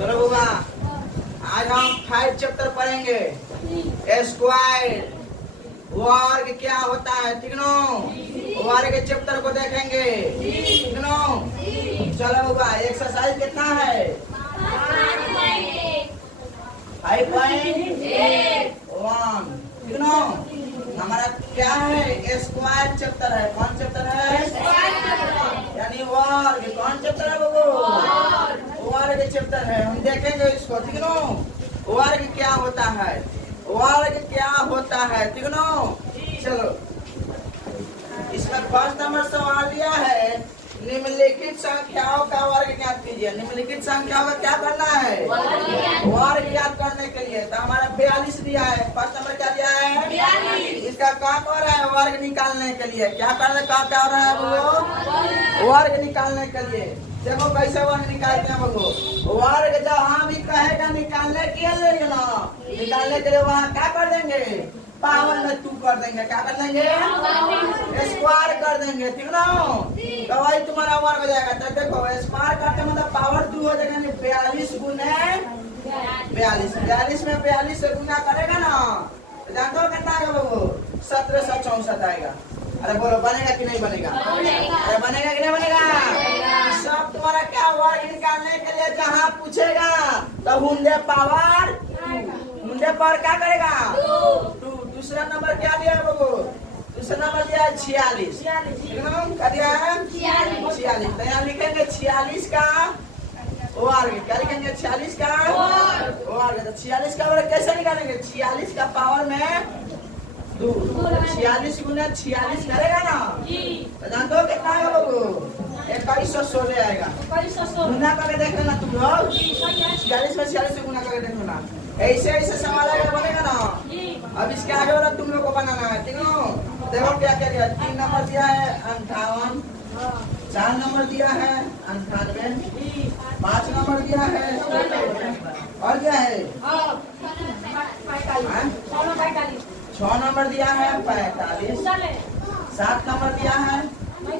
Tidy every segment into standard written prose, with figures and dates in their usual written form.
चलो बुआ, आज हम 5 चैप्टर पढ़ेंगे। स्क्वायर वर्ग क्या होता है, ठीक नो? वर्ग के चैप्टर को देखेंगे, ठीक नो? चलो बुआ, एक्सरसाइज कितना है? 5.1, ठीक नो? हमारा क्या है? स्क्वायर चैप्टर है। कौन चैप्टर है? यानी वर्ग। कौन चैप्टर है वो? वर्ग चैप्टर है। हम देखेंगे इसको, ठीक नो? वर्ग क्या होता है, वर्ग क्या होता है, ठीक नो? चलो, इसमें फर्स्ट नंबर सवाल दिया है, निम्नलिखित संख्याओं का वर्ग ज्ञात कीजिए। निम्नलिखित संख्याओं का क्या करना है? वर्ग ज्ञात करने के लिए। तो हमारा 42 दिया है। फर्स्ट नंबर क्या दिया है? 42। इसका काम हो रहा है वर्ग निकालने के लिए। क्या करने का क्या हो रहा है वो? वर्ग निकालने के लिए। देखो कैसे वर्ग निकालते हैं वो। वर्ग जब हम भी कहेगा निकालने के लिए ना, निकालने के लिए वहाँ क्या कर देंगे? पावर में 2 कर देंगे। क्या कर देंगे? स्क्वायर कर देंगे, ठीक ना? तो वही तुम्हारा वर्ग हो जाएगा। तो देखो स्क्वायर करते मतलब पावर 2 हो जाएगा। 42 गुने 42। 42 में 42 से गुना करेगा ना, जानते हो कितना आएगा वो? 1764 आएगा। अरे बोलो, बनेगा कि नहीं बनेगा? अरे बनेगा कि नहीं बनेगा? सब तुम्हारा क्या वर्ग निकालने के लिए जहाँ पूछेगा तो हुंडे पावर 2। हुंडे पर क्या करेगा? 2। दूसरा नंबर क्या दिया है वो? दूसरा नंबर दिया है 46। क्या दिया है? 46। तो यहाँ लिखेंगे 46 का वर्ग। क्या लिखेंगे? 46 का वर्ग। तो 46 का वर्ग कैसे निकालेंगे? 46 का पावर में 2। 46 गुना 46 करेगा ना, तो जानते हो कितना आएगा वो? 2116 आएगा। गुना करके देख लेना तुम लोग। 46 में 46 से गुना करके देख लेना। ऐसे ऐसे सवाल आएगा, बनेगा ना। अब इसके आगे वाला तुम लोग को बनाना है, ठीक है? देखो क्या क्या दिया। 3 नंबर दिया है 58, 4 नंबर दिया है 98, 5 नंबर दिया है, और क्या है? 6 नंबर दिया है 45, 7 नंबर दिया है, नहीं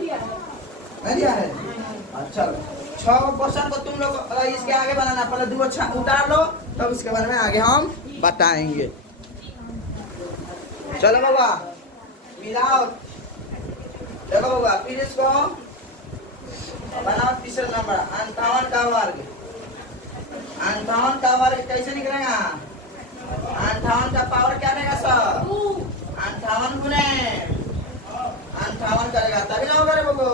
दिया है। अच्छा, 6 क्वेश्चन को तुम लोग इसके आगे बनाना। पहले 2 उतार लो, तब इसके बारे में आगे हम बताएंगे। चलो बाबा, मिलाओ। देखो बाबा, फिर इसको बनाओ। तीसरा नंबर 58 का वर्ग। 58 का वर्ग कैसे निकलेगा? 58 का पावर क्या देगा सर? 58 गुने 58 करेगा तभी ना होगा रे बाबू।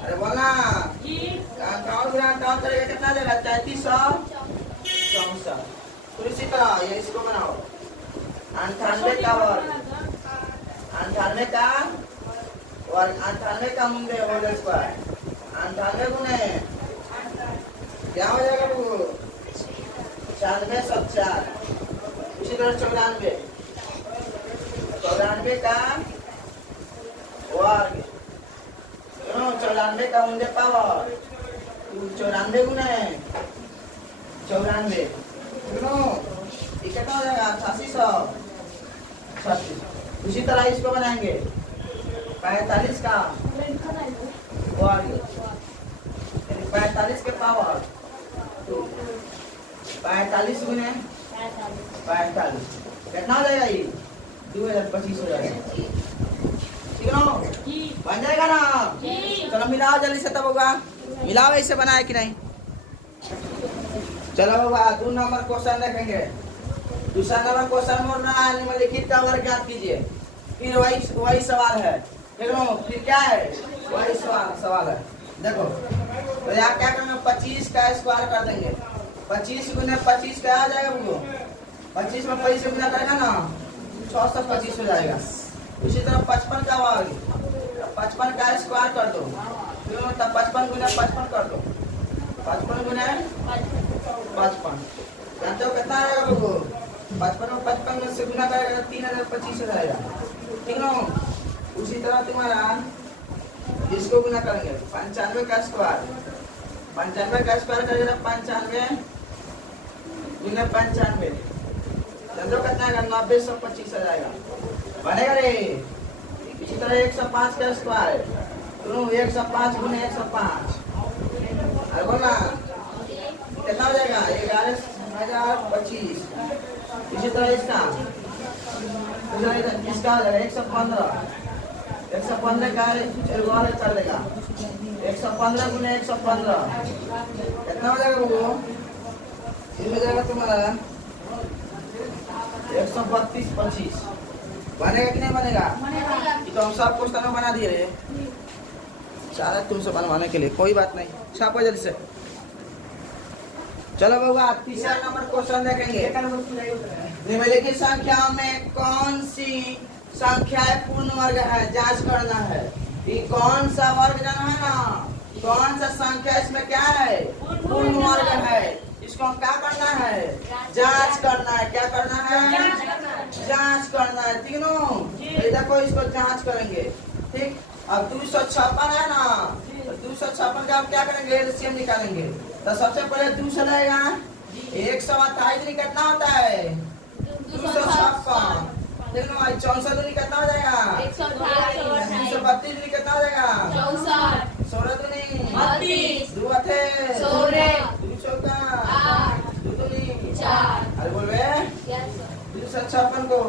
अरे बोलना, 58 गुना 58 करेगा कितना देगा? 3364। तो इसी तरह ये इसको बनाओ। 98 का वर्ग, 98 का वर्ग, 98 का मुंडे होल स्क्वायर। 98 गुने क्या हो जाएगा बाबू? 96 सब 4। इसी तरह 94 का वर्ग, 94 का मुंडे पावर 94 गुने 94। कितना हो जाएगा? 8636। उसी तरह इसको बनाएंगे 45 का वर्ग, 45 के पावर 45 गुने 45। कितना हो जाएगा? ये 2025 हो जाएगा, ठीक है ना? बन जाएगा ना? चलो मिलाओ जल्दी से तब होगा। मिलाओ, ऐसे बनाए कि नहीं? चलो बाबा, 2 नंबर क्वेश्चन देखेंगे। दूसरा नंबर क्वेश्चन बोल रहा है निम्नलिखित का वर्ग ज्ञात कीजिए। फिर वही सवाल है, ठीक है? फिर क्या है? वही सवाल है। देखो तो यहाँ क्या करेंगे? 25 का स्क्वायर कर देंगे। 25 गुने 25 क्या आ जाएगा वो? 25 में 25 से गुना करेगा ना, 625 हो जाएगा। उसी तरह 55 का वर्ग, 55 का स्क्वायर कर दो, तब 55 गुना 55 कर दो। 55 गुना 55, जानते हो कितना आएगा वो? 55 में 55 में से गुना करेगा 3025 हो जाएगा, ठीक ना? उसी तरह तुम्हारा इसको गुना करेंगे। 95 का स्क्वायर, 95 का स्क्वायर करेगा 95 गुना 95, जानते हो कितना आएगा? 9025 आ जाएगा, बनेगा रे। इसी तरह 105 का स्क्वायर, 105 गुने 105, अरे बोलना कितना हो जाएगा? इसी तरह इसका इसका हो जाएगा 115। 115 का एल्गोरिथम कर देगा 115 गुने 115 कितना हो जाएगा वो? इसमें जाएगा तुम्हारा 132 25 बनेगा कि नहीं बनेगा? ये तो हम सब क्वेश्चन में बना दिए रे। सारा तुमसे बनवाने के लिए कोई बात नहीं, छापो जल्दी से। चलो बउआ तीसरा नंबर क्वेश्चन देखेंगे। निम्नलिखित संख्या में कौन सी संख्या पूर्ण वर्ग है? जांच करना है कि कौन सा वर्ग जाना है ना, कौन सा संख्या इसमें क्या है? पूर्ण वर्ग है। इसको हम क्या करना है? जांच करना है। क्या करना है? जांच करना है तीनों। देखो इसको जांच करेंगे, ठीक। अब 256 है ना, तो 256 का आप क्या करेंगे? एलसीएम निकालेंगे। तो सबसे पहले 2 से लगेगा 128 कितना होता है? 256। देखो भाई 64 दूनी कितना हो जाएगा? 132 दूनी कितना हो जाएगा? 64। 16 दूनी 32। 2 अथे 16। 2 चौका 8। 2 दूनी 4। अरे बोल बे 256 को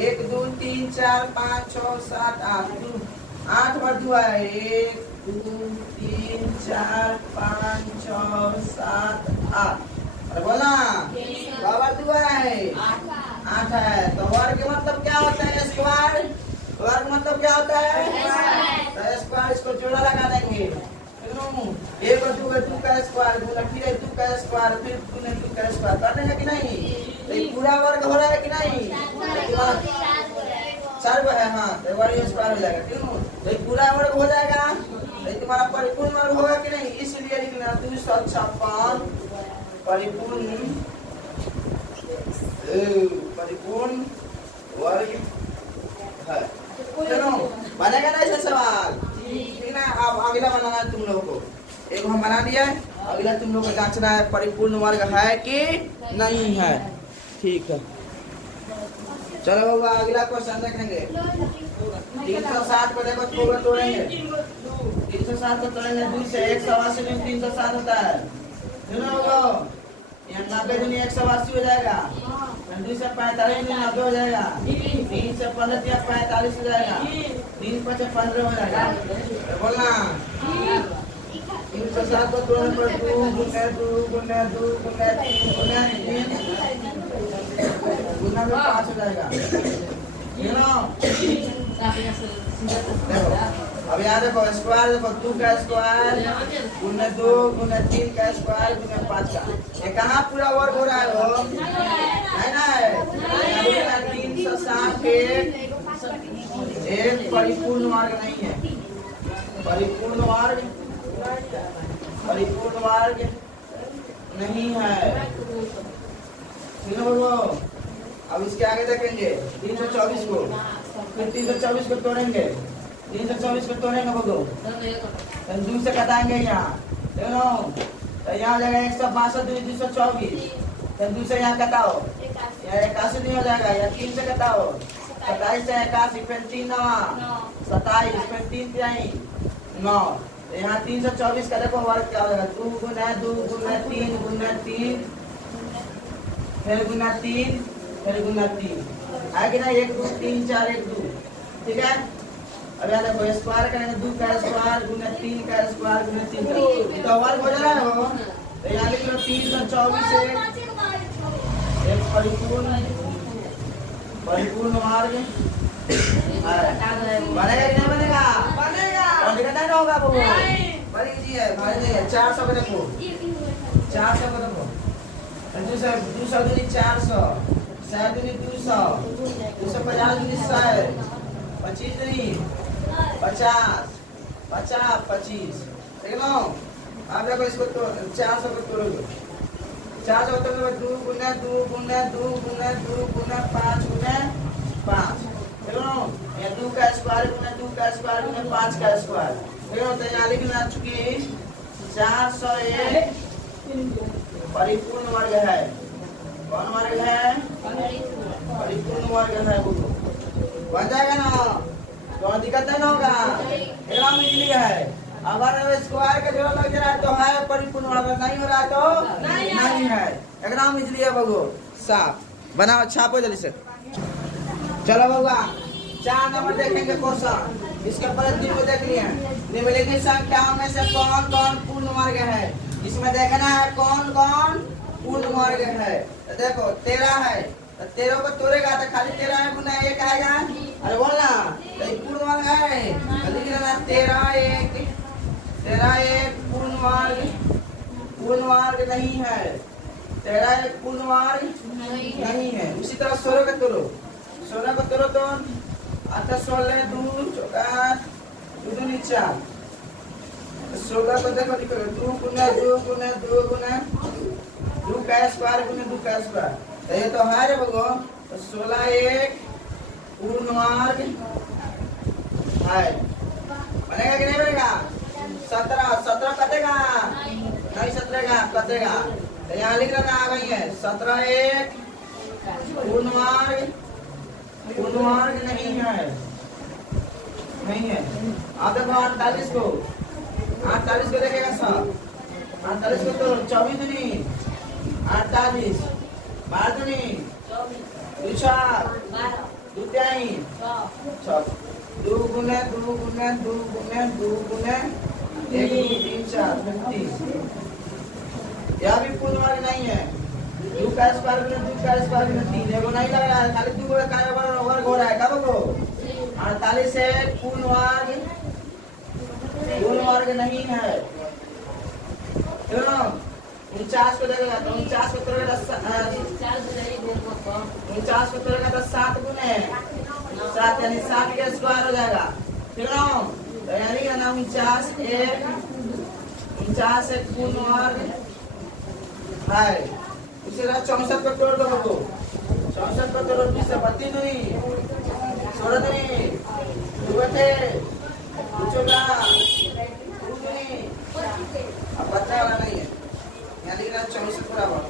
1 2 3 4 5 6 7 8 8 बार 2 है। 1 2 3 4 5 6 7 8। अरे बोला बार 2 है? 8 है। तो वर्ग मतलब क्या होता है? स्क्वायर। वर्ग मतलब क्या होता है? तो स्क्वायर इसको जोड़ा लगा देंगे। 1 और 2 का स्क्वायर गुना फिर 2 का स्क्वायर फिर गुना 2 का स्क्वायर कर देंगे कि नहीं? तो ये पूरा वर्ग हो रहा है कि नहीं? 4 है। हाँ तो वर्ग स्क्वायर हो जाएगा। क्यों? तो पूरा वर्ग हो जाएगा। तो तुम्हारा परिपूर्ण वर्ग होगा कि नहीं? इसलिए लिखना 256 परिपूर्ण वर्ग है। चलो बनेगा ना ऐसा सवाल, ठीक ना? अब अगला बनाना है तुम लोगों को। एक हम बना दिया है, अगला तुम लोग को जांचना है परिपूर्ण वर्ग है कि नहीं है, ठीक है। चलो बाबा अगला क्वेश्चन देखेंगे। 360 को देखो तोड़ेंगे। 360 को तोड़ेंगे 2 से 180 में 360 होता है। यहाँ 90 दूनी 180 हो जाएगा। 2 से 45 दूनी 90 हो जाएगा। 3 से 15 45 हो जाएगा। 3 5 15 हो जाएगा। बोलना 360 को तोड़ने पर 2 गुना 2 गुना 2 गुना 3 गुना 3 गुना में 5 हो जाएगा। देखो अब यहाँ देखो स्क्वायर देखो 2 का स्क्वायर गुना 2 गुना 3 का स्क्वायर गुना 5 का। ये कहाँ पूरा वर्ग हो रहा है? वो है ना? 360 एक परिपूर्ण वर्ग नहीं है। परिपूर्ण वर्ग नहीं है। अब इसके आगे देखेंगे 324 को, फिर 324 को तोड़ेंगे। 324 को तोड़ेंगे बगो 2 से कटाएंगे यहाँ, देखो तो यहाँ जाएगा 162 224। 2 से यहाँ कटाओ, यहाँ 81 नहीं हो जाएगा। यहाँ 3 से कटाओ 27 से 81 फिर 3 9 27 फिर 3 3 9। यहाँ 324 का देखो वर्ग क्या हो जाएगा? 2 गुना 3 गुना 3 फिर गुना 3 फिर गुना 3 है कि ना? 1 2 3 4 1 2, ठीक है। अब यहाँ देखो स्क्वायर करेंगे 2 का स्क्वायर गुना 3 का स्क्वायर गुना 3 का, तो वर्ग हो जा रहा है वो। तो यहाँ लिख लो 324 से एक परिपूर्ण वर्ग बनेगा कि नहीं बनेगा? और दिक्कत नहीं होगा वो बड़ी इजी है। भाई 400 को देखो 400 को देखो 200 दूनी 400 100 दूनी 200 250 दूनी 100 25 दूनी 50 50 25, देख लो। आप देखो इसको तो 400 को तोड़ोगे 400 को तोड़ोगे 2 गुना 2 गुना 2 गुना 2 गुना 5 गुना 5, देख लो। यहाँ 2 का स्क्वायर गुना 2 का स्क्वायर गुना 5 का स्क्वायर, देख लो। तो यहाँ लिखना चुकी 401 परिपूर्ण वर्ग है। कौन वर्ग है? परिपूर्ण वर्ग है। वो बन जाएगा ना? तो दिक्कत नहीं होगा, एकदम इजीली है। अगर स्क्वायर का जोड़ा लग रहा है तो है परिपूर्ण वर्ग, नहीं हो रहा है तो नहीं है। एकदम इजीली है बगो, साफ। बनाओ, छापो जल्दी से। चलो बउआ 4 नंबर देखेंगे क्वेश्चन। इसके परिधि को देख लिए। निम्नलिखित संख्याओं में से कौन कौन पूर्ण वर्ग है? इसमें देखना है कौन कौन पूर्ण वर्ग है। तो देखो 13 है, तो 13 को तोड़ेगा तो खाली 13 में गुना 1 आएगा। अरे बोलना तो ये पूर्ण वर्ग है, तो लिख लेना 13 एक पूर्ण वर्ग नहीं है। 13 एक पूर्ण वर्ग नहीं है। उसी तरह 16 का तोड़ो, 16 को तोड़ो तो 16 2 4 2 2 4। 16 को देखो लिखो 2 गुना 2 गुना 2 गुना 2 का स्क्वायर गुना 2 का स्क्वायर। तो ये तो है रे बगो। तो 16 एक पूर्ण वर्ग है। बनेगा कि नहीं बनेगा? 17 कटेगा नहीं, 17 का कटेगा। तो यहाँ लिख लेना आ गई है 17 एक पूर्ण वर्ग नहीं है, नहीं है। आप देखो 48 को देखेगा सब। 48 को तो 24 दूनी 48, 12 दूनी 2 4 2 3 6 2 गुना 2 गुना 2 गुना 2 गुना 1 2 3 4 30। यह भी पूर्ण वर्ग नहीं है। 2 का स्क्वायर गुना 2 का स्क्वायर गुना 3 एगो नहीं लग रहा है, खाली 2 का वर्ग हो रहा है। कब को 48 है पूर्ण वर्ग नहीं है। 49 को देखेगा तो 49 को तोड़ेगा 49 को तोड़ेगा तो 7 गुने 7 यानी 7 का स्क्वायर हो जाएगा। ठीक है ना? तो यानी क्या नाम 49 एक पूर्ण वर्ग है। इसी तरह 64 को तोड़ दो बच्चों। 64 को तोड़ो 20 से 32 दूनी 16 दूनी 2 थे 2 चौका 2 दूनी। अब बच्चा वाला नहीं है, यहाँ लिख रहा 64 बराबर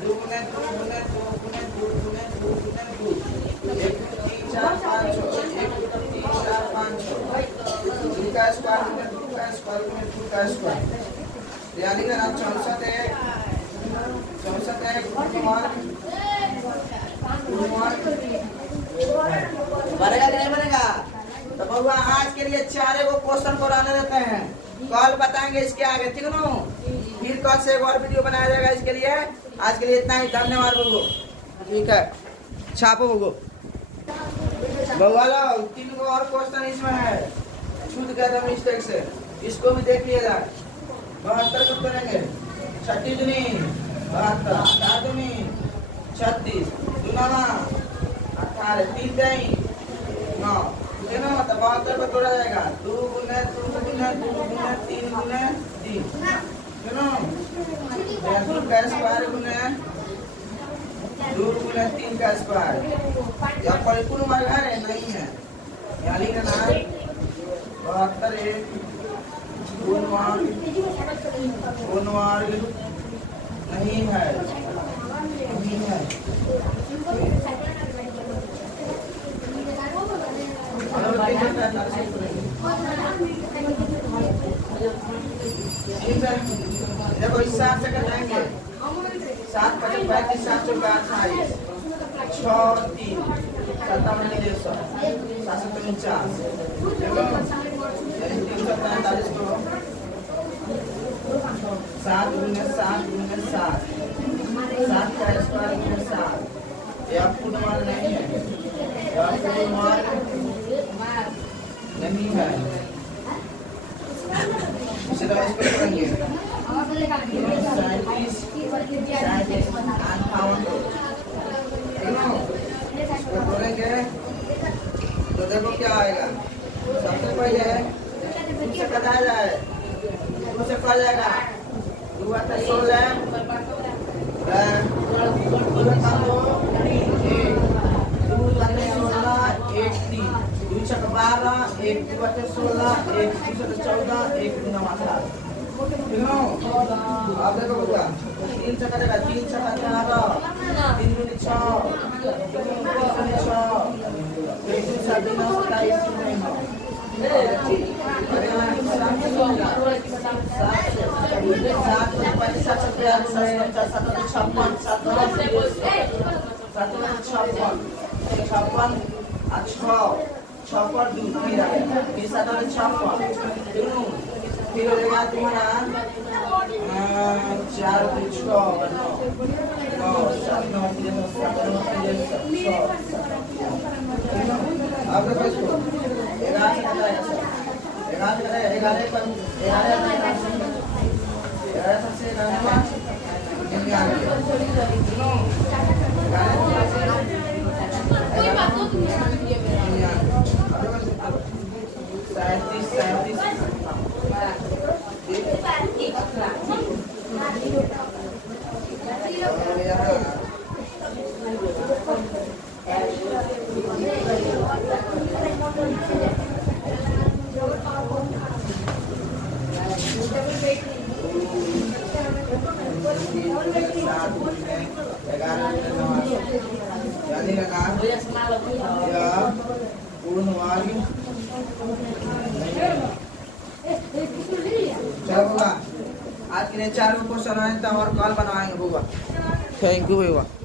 2 गुने 2 गुने 2 गुने 2 गुने 2 गुने 2 1 2 3 4 5 6 1 2 3 4 5 6 2 का स्क्वायर गुने 2 का स्क्वायर गुने 2 का स्क्वायर। यहाँ लिख रहा 64 एक बनेगा कि नहीं बनेगा? तो बउआ आज के लिए 4 को क्वेश्चन को रहने देते हैं, कल बताएंगे इसके आगे। ठीक है ना? फिर कल से एक और वीडियो बनाया जाएगा इसके लिए। आज के लिए इतना ही, धन्यवाद बउआ। ठीक है, छापो बउआ। बउआ लो 3 को और क्वेश्चन इसमें है, छूट गया था मिस्टेक से, इसको भी देख लिएगा। 72 को करेंगे 36 दूनी 72 4 दूनी 36 दूना 18 3 3 9। ठीक है ना? तो 72 को तोड़ा जाएगा 2 गुना 2 गुना 2 गुना 3 गुना 3। ठीक है ना? 2 का स्क्वायर गुना 2 गुना 3 का स्क्वायर। यह परिपूर्ण वर्ग है नहीं है। यहाँ लिखना है 72 एक पूर्ण वर्ग नहीं है, नहीं है। देखो इस 7 से कटाएंगे 7 5 35 7 चौका 28 6 3 57 749 345 को 7 गुने 7 गुने 7 7 का स्क्वायर गुने 7। यह पूर्ण वर्ग नहीं है, यह पूर्ण वर्ग नहीं है। इसी तरह इसको करेंगे 37 इसको करेंगे तो देखो क्या आएगा। सबसे पहले 2 से कटाया जाए, 2 से कट जाएगा 2 आता 16 1 3 2 छक 12 1 2 आते 16 1 2 से 14 1 2 9 18। ठीक है? अब देखो बच्चा 3 छक जाएगा 3 छक 18 3 दूनी 6 3 दूनी 6 1 2 7 9 27 9। अरे यार 7 से होगा 7 7 5 7 7 8 9 10 11 12 13 14 15 16 17 18 19 20 7 56 56 और 6 6 पर 2 फिर आ गया फिर 7 56 फिर हो जाएगा तुम्हारा 4 फिर 6 और 9 7 9 फिर 7 9 फिर 6 अब देखो इसको 11 से कटा है 11 पर 11 सबसे चलो आज के लिए 4 क्वेश्चन आए तो और कॉल बनवाएंगे। Thank you.